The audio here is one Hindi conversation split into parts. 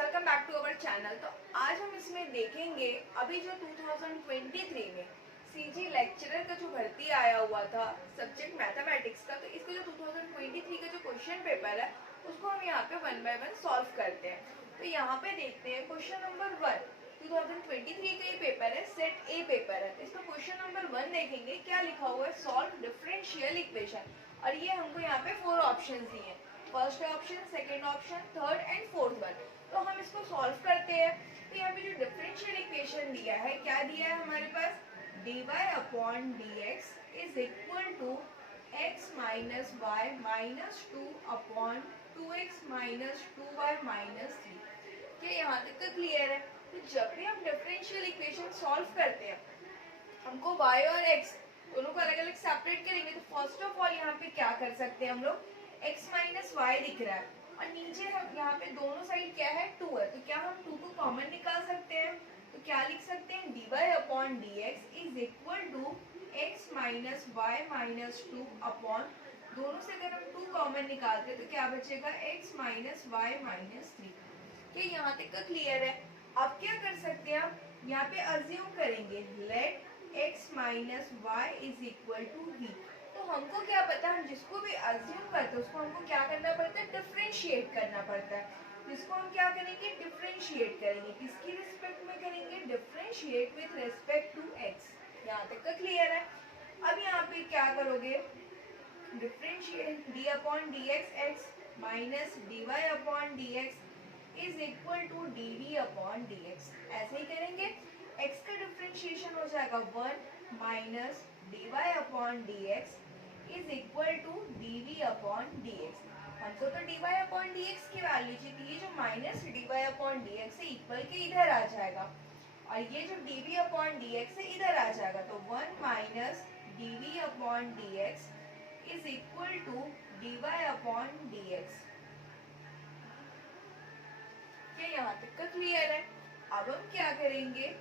Welcome back to our channel. तो आज हम इसमें देखेंगे अभी जो 2023 में सीजी लेक्चरर का जो भर्ती आया हुआ था सब्जेक्ट मैथमेटिक्स का, तो इसका जो 2023 का जो क्वेश्चन पेपर है उसको हम यहाँ पे वन बाय वन सॉल्व करते हैं। तो यहाँ पे देखते हैं क्वेश्चन नंबर 1। 2023 का ये पेपर है, सेट ए पेपर है। तो इसका क्वेश्चन नंबर 1 देखेंगे, क्या लिखा हुआ है, सॉल्व डिफरेंशियल इक्वेशन। और ये हमको यहाँ पे 4 ऑप्शन दिए हैं, first option, second option, third and fourth one. तो हम इसको सॉल्व करते हैं। तो यहाँ पे जो डिफरेंशियल इक्वेशन दिया है, क्या दिया है हमारे पास, dy upon dx is equal to x minus Y minus 2 upon 2x minus 2y minus 3। क्या यहाँ तक का क्लियर है? तो जब भी हम डिफरेंशियल इक्वेशन सॉल्व करते हैं, हमको y और x दोनों को अलग अलग सेपरेट करेंगे। तो फर्स्ट ऑफ ऑल यहाँ पे क्या कर सकते हैं हम लोग, x माइनस वाई दिख रहा है और नीचे हम यहाँ पे दोनों साइड क्या है, 2 है। तो क्या हम 2 को कॉमन निकाल सकते हैं? तो क्या लिख सकते हैं, dy upon dx is equal to x minus Y minus 2 upon, दोनों से अगर हम 2 कॉमन निकालते हैं तो क्या बचेगा, x माइनस वाई माइनस 3। क्या यहाँ तक का क्लियर है? अब क्या कर सकते हैं, हम यहाँ पे अज्यूम करेंगे let x minus y is equal to v। तो हमको क्या पता, हम जिसको भी अज्यूम करते हैं उसको हमको क्या करना पड़ता है, डिफरेंशिएट करना पड़ता है। जिसको हम क्या करेंगे, डिफरेंशिएट करेंगे। किसकी रिस्पेक्ट में करेंगे, differentiate with respect to x। यहाँ तक का क्लियर है? अब यहाँ पे क्या करोगे, differentiate d upon dx x minus dy upon dx is equal to dv upon dx। ऐसे ही करेंगे, x का डिफरेंशिएशन हो जाएगा 1 minus dy upon dx is equal to dv upon dx। हमको तो dy अपॉन dx की वैल्यू चाहिए, ये जो माइनस dy अपॉन dx से इक्वल के इधर आ जाएगा और ये जो dv अपॉन dx से इधर आ जाएगा। तो 1 minus dv upon dx is equal to dy upon dx। क्या यहाँ तक का क्लियर है? अब हम क्या करेंगे,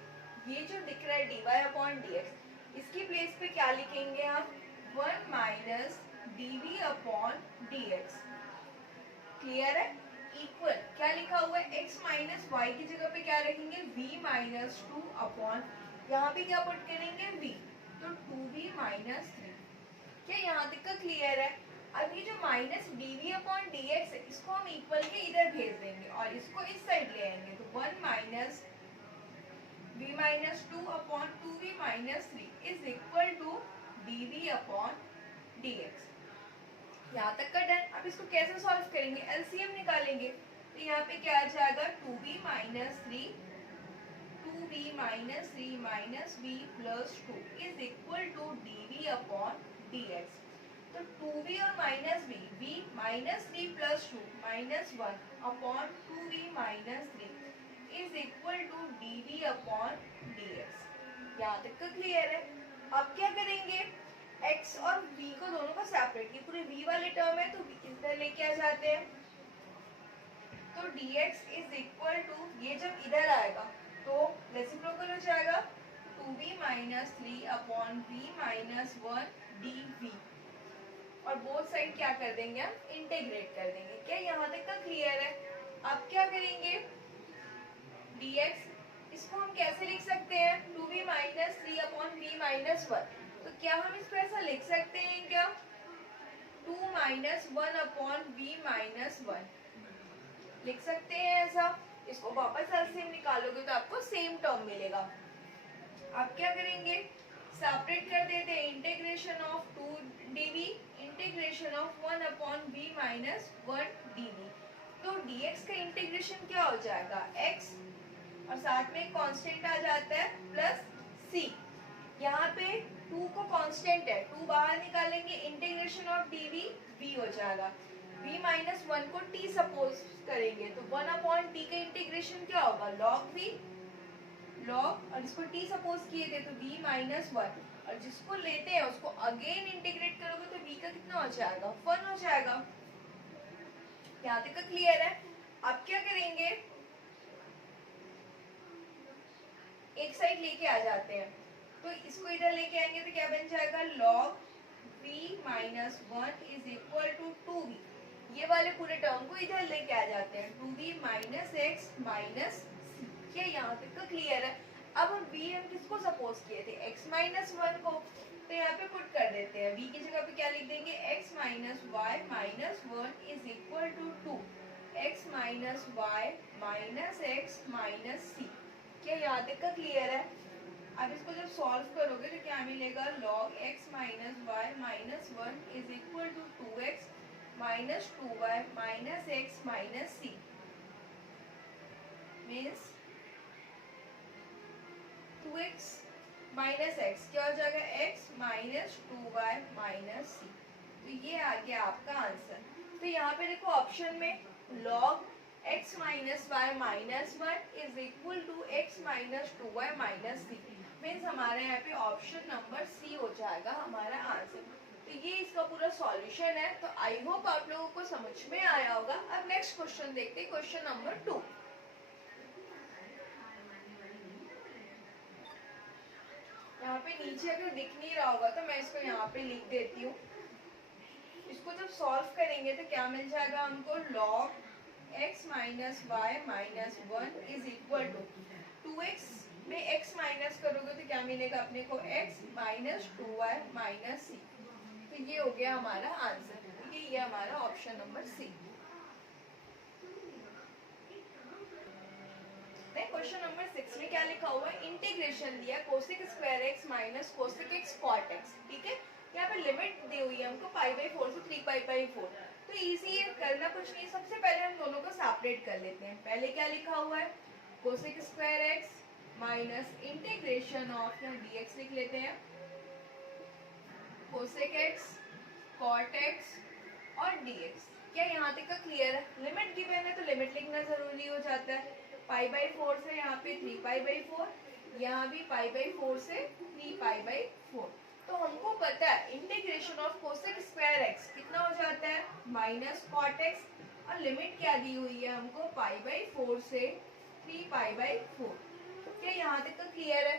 ये जो दिख रहा है dy अपॉन dx, इसकी प्लेस पे क्या लिखेंगे हम, 1 minus dv upon dx। Clear है? इक्वल क्या लिखा हुआ है, x माइनस वाई की जगह पे क्या रखेंगे, v माइनस 2 अपॉन, यहाँ पे क्या पुट करेंगे, v, तो 2v माइनस 3। क्या यहाँ तक का क्लियर है? अब ये जो माइनस dv अपॉन dx है, इसको हम इक्वल के इधर भेज देंगे और इसको इस साइड ले आएंगे। तो 1 minus v minus 2 upon 2v minus 3 is equal to dv upon dx। यहाँ तक का डन। अब इसको कैसे सॉल्व करेंगे, एलसीएम निकालेंगे। तो यहाँ पे क्या आ जाएगा, 2v minus 3 2v minus 3 minus v plus 2 is equal to dv upon dx। तो 2v और minus v minus 3 plus 2 minus 1 upon 2v minus 3 is equal to dv upon dx। यहाँ तक का क्लियर है? अब क्या करेंगे, x और v को दोनों को सेपरेट, ये पूरे v वाले टर्म है तो इधर लेके आ जाते हैं। तो dx इज इक्वल टू, ये जब इधर आएगा तो रेसिप्रोकल हो जाएगा 2v minus 3 upon v minus 1 dv और बोथ साइड क्या कर देंगे, हम इंटीग्रेट कर देंगे। क्या यहाँ तक का क्लियर है? अब क्या करेंगे, dx इसको हम कैसे लिख सकते हैं, 2v minus 3 upon v minus 1। तो क्या हम इसको ऐसा लिख सकते हैं क्या, 2 माइनस 1 अपॉन v माइनस 1 लिख सकते हैं ऐसा। इसको वापस एलसीएम निकालोगे तो आपको सेम टर्म मिलेगा। अब क्या करेंगे, सेपरेट कर देते हैं, integration of 2 dv integration of 1 upon v minus 1 dv। तो dx का इंटीग्रेशन क्या हो जाएगा, x और साथ में कांस्टेंट आ जाता है प्लस c। यहाँ पे 2 को कांस्टेंट है, 2 बाहर निकालेंगे, इंटीग्रेशन ऑफ dv v हो जाएगा। v माइनस 1 को t सपोज करेंगे तो 1 अपॉन t का इंटीग्रेशन क्या होगा, log v log, और इसको t सपोज किए थे तो v माइनस 1, और जिसको लेते हैं उसको अगेन इंटीग्रेट करोगे तो v का कितना हो जाएगा, 1 हो जाएगा। यहाँ तक का क्लियर है? अब क्या करेंगे, एक साइड लेके आ जाते हैं, तो इसको इधर लेके आएंगे तो क्या बन जाएगा, log v minus 1 is equal to 2v। ये वाले पूरे टर्म को इधर लेके आ जाते हैं, 2b minus X minus C. क्या यहाँ तक का क्लियर है? अब हम v हम किसको सपोज किए थे, x माइनस वन को, तो यहाँ पे पुट कर देते हैं, v की जगह पे क्या लिख देंगे, x minus Y minus one is equal to 2 x minus Y minus X minus C. क्या यहाँ तक का क्लियर है? अब इसको जब सॉल्व करोगे तो क्या मिलेगा, log x minus Y minus one is equal to 2x minus 2y minus x minus c. Means 2x minus x क्या हो जाएगा, x माइनस 2y माइनस सी। तो ये आ गया आपका आंसर। तो यहाँ पे देखो ऑप्शन में log x minus Y minus one is equal to x minus 2y minus c. Means हमारे यहाँ पे ऑप्शन नंबर सी हो जाएगा हमारा आंसर। तो ये इसका पूरा सॉल्यूशन है। तो आई होप आप लोगों को समझ में आया होगा। अब नेक्स्ट क्वेश्चन देखते हैं, क्वेश्चन नंबर 2। यहाँ पे नीचे अगर दिख नहीं रहा होगा तो मैं इसको यहाँ पे लिख देती हूँ। इसको जब सॉल्व करेंगे तो क्या मिल जाएगा हमको, log x minus Y minus one is equal to 2x में x माइनस करोगे तो क्या मिलेगा अपने को, x माइनस 2y माइनस सी। तो ये हो गया हमारा आंसर। ठीक है, ये हमारा option number C. Question number 6 में क्या लिखा हुआ है, इंटीग्रेशन दिया cosec square x minus cosec x cot x। ठीक है, यहाँ पे लिमिट दी हुई है हमको पाई बाई 4 से 3 पाई बाई 4। तो इजी है, करना कुछ नहीं। सबसे पहले हम दोनों को सेपरेट कर लेते हैं। पहले क्या लिखा हुआ है, cosec square x minus integration of, यहाँ dx लिख लेते हैं, कोसेक x कॉट x और dx। क्या यहाँ तक का क्लियर है? लिमिट गिवन है तो लिमिट लिखना जरूरी हो जाता है। पाई बाई 4 से यहाँ पे 3 पाई बाई 4, यहाँ भी पाई बाई 4 से 3 पाई बाई 4। तो हमको पता है integration of cosec square x कितना हो जाता है, माइनस कॉट x, और लिमिट क्या दी हुई है हमको, पाई बाई 4 से 3 पाई बाई 4। क्या यहाँ तक तो क्लियर है?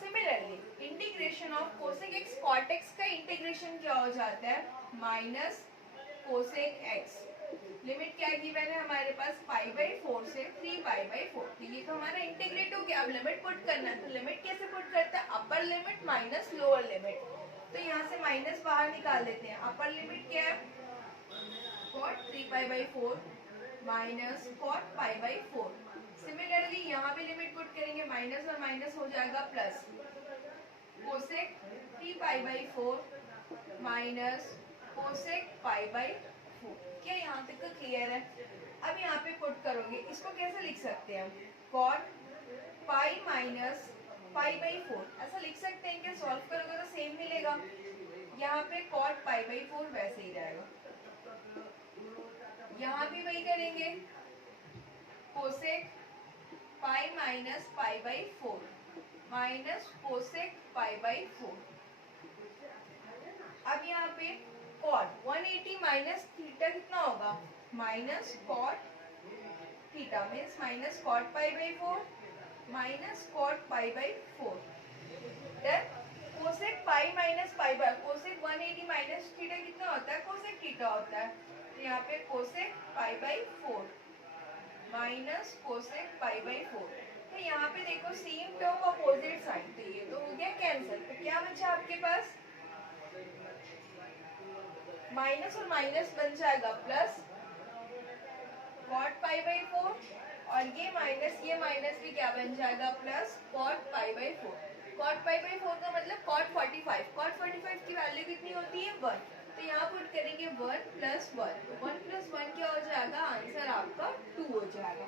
Similarly integration of cosec x cot x का इंटीग्रेशन क्या हो जाता है, माइनस कोसेक x। लिमिट क्या गिवन है हमारे पास, पाई बाई 4 से 3 पाई बाई 4। तो ये तो हमारा इंटीग्रेट हो गया। अब लिमिट पुट करना है, तो लिमिट कैसे पुट करते हैं, upper limit minus lower limit. तो यहाँ से माइनस बाहर निकाल लेते हैं। अपर लिमिट क्या है, cot 3 pi by 4 minus cot pi by 4। Similarly यहाँ भी लिमिट पुट करेंगे, माइनस और माइनस हो जाएगा plus, cosec 3 pi by 4 minus cosec pi by 4। क्या यहाँ तक का क्लियर है? अब यहाँ पे पुट करोगे, इसको कैसे लिख सकते हैं हम, cot pi minus pi by 4 ऐसा लिख सकते हैं। क्या सॉल्व करोगे तो सेम मिलेगा। यहाँ पे कॉट पाई बाई 4 वैसे ही रहेगा, यहाँ भी वही करेंगे, cosec pi minus pi by 4 minus cosec pi by 4। अब यहाँ पे कॉट 180 माइनस थीटा कितना होगा, minus cot theta, means minus cot pi by 4 minus cot pi by 4। Then cosec pi minus pi by, cosec 180 minus theta कितना होता है, कोसेक थीटा होता है। तो यहाँ पे cosec pi by 4 minus cosec pi by 4। तो यहाँ पे देखो सेम टर्म अपोजिट साइड, तो ये तो हो गया कैंसिल। तो क्या बचा आपके पास, माइनस और माइनस बन जाएगा प्लस कॉट पाई बाई 4, और ये माइनस भी क्या बन जाएगा, plus cot pi by 4। Cot pi by 4 का मतलब कॉट 45। कॉट 45 की वैल्यू कितनी होती है, 1। तो यहाँ पुट करेंगे 1 प्लस 1, तो 1 प्लस 1 क्या हो जाएगा, आंसर आपका 2 हो जाएगा।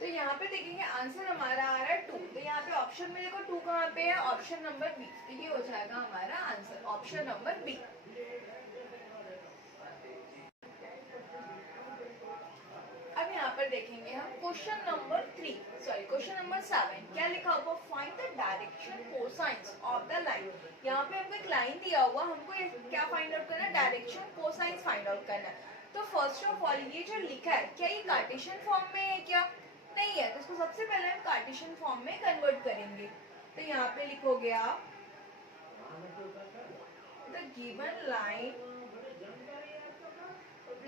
तो यहाँ पे देखेंगे आंसर हमारा आ रहा है 2। तो यहाँ पे ऑप्शन में देखो 2 कहाँ पे है, ऑप्शन नंबर बी। तो ये हो जाएगा हमारा आंसर, ऑप्शन नंबर बी। अब यहाँ पर देखेंगे हम क्वेश्चन नंबर 7। क्या लिखा हुआ, find the direction cosines of the line. यहाँ पे हमको एक लाइन दिया हुआ, हमको क्या फाइंड आउट करना है, डायरेक्शन कोसाइंस फाइंड आउट करना है। तो फर्स्ट ऑफ ऑल ये जो लिखा है, क्या ये कार्टेशियन फॉर्म में है क्या, नहीं है। तो इसको सबसे पहले हम कार्टेशियन फॉर्म में कन्वर्ट करेंगे। तो यहाँ पे लिखोगे आप the given line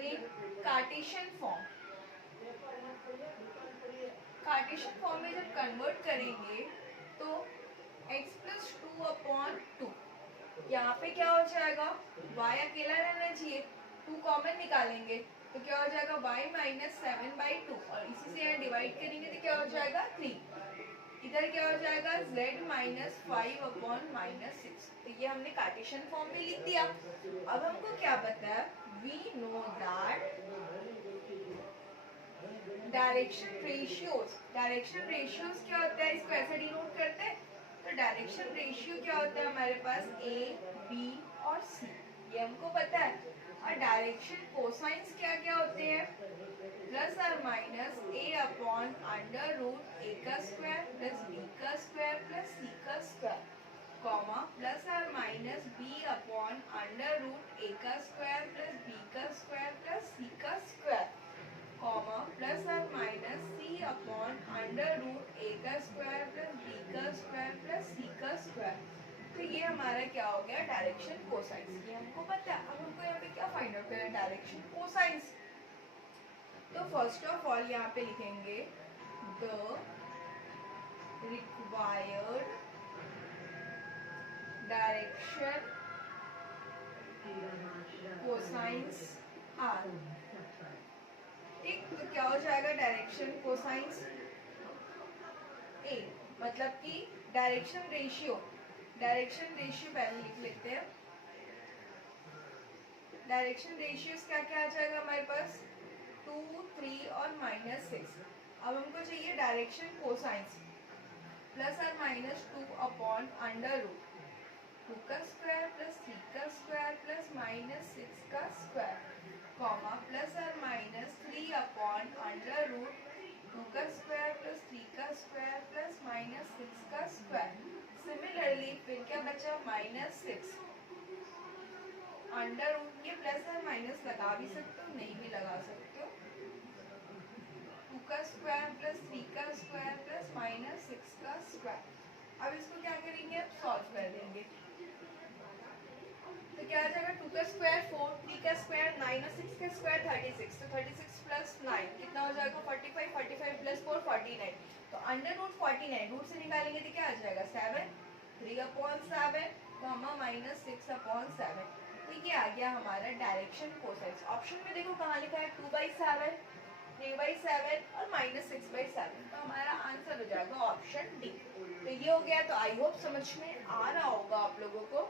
in Cartesian form. Cartesian form में जब कन्वर्ट करेंगे तो x प्लस 2/2, यहाँ पे क्या हो जाएगा, y अकेला रहना चाहिए, 2 कॉमन निकालेंगे तो क्या हो जाएगा y माइनस 7/2, और इसी से यहाँ डिवाइड करेंगे तो क्या हो जाएगा 3, इधर क्या हो जाएगा z माइनस 5/-6। तो ये हमने कार्टेशियन फॉर्म में लिख दिया। अब हमको क्या पता है, we know that direction ratios क्या होता है, इसको ऐसे डिनोट करते हैं। तो डायरेक्शन रेशियो क्या होता है हमारे पास, ए बी और सी, ये हमको पता है। और डायरेक्शन कोसाइंस क्या क्या होते हैं, प्लस और minus a/√a² plus b² plus c², comma plus और minus b/√a² plus b² plus c², comma plus और minus c/√a² plus b² plus c²। तो ये हमारा क्या हो गया, डायरेक्शन कोसाइंस, ये हमको पता है। अब हमको यहाँ पे क्या फाइंड आउट करना है, डायरेक्शन कोसाइंस। तो फर्स्ट ऑफ ऑल यहाँ पे लिखेंगे the required direction cosines are. ठीक, तो क्या हो जाएगा डायरेक्शन कोसाइंस ए, मतलब कि डायरेक्शन रेशियो पहले लिख लेते हैं। डायरेक्शन रेशियोज क्या क्या आ जाएगा हमारे पास, 2, 3 और -6। अब हमको चाहिए डायरेक्शन कोसाइंस, प्लस और minus 2/√2² plus 3² plus -6², comma plus और माइनस 3/√2² प्लस 3² प्लस -6²। सिमिलरली फिर क्या बचा, -6 √, ये प्लस और माइनस लगा भी सकते हो, नहीं भी लगा सकते हो, 2² प्लस 3² प्लस -6²। अब इसको क्या करेंगे, अब सॉल्व कर देंगे। तो क्या आ जाएगा, 2² 4, 3² 9 और 6² 36। तो 36 प्लस 9 कितना हो जाएगा, 45, 45 प्लस 4 49। तो √49 रूट से निकालेंगे तो क्या आ जाएगा 7, 3/7 -6/7। तो ये आ गया हमारा डायरेक्शन कोसाइंस। ऑप्शन में देखो कहाँ लिखा है, 2/7, 3/7 और -6/7। तो हमारा आंसर हो जाएगा ऑप्शन डी। तो ये हो गया। तो आई होप समझ में आ रहा होगा आप लोगों को।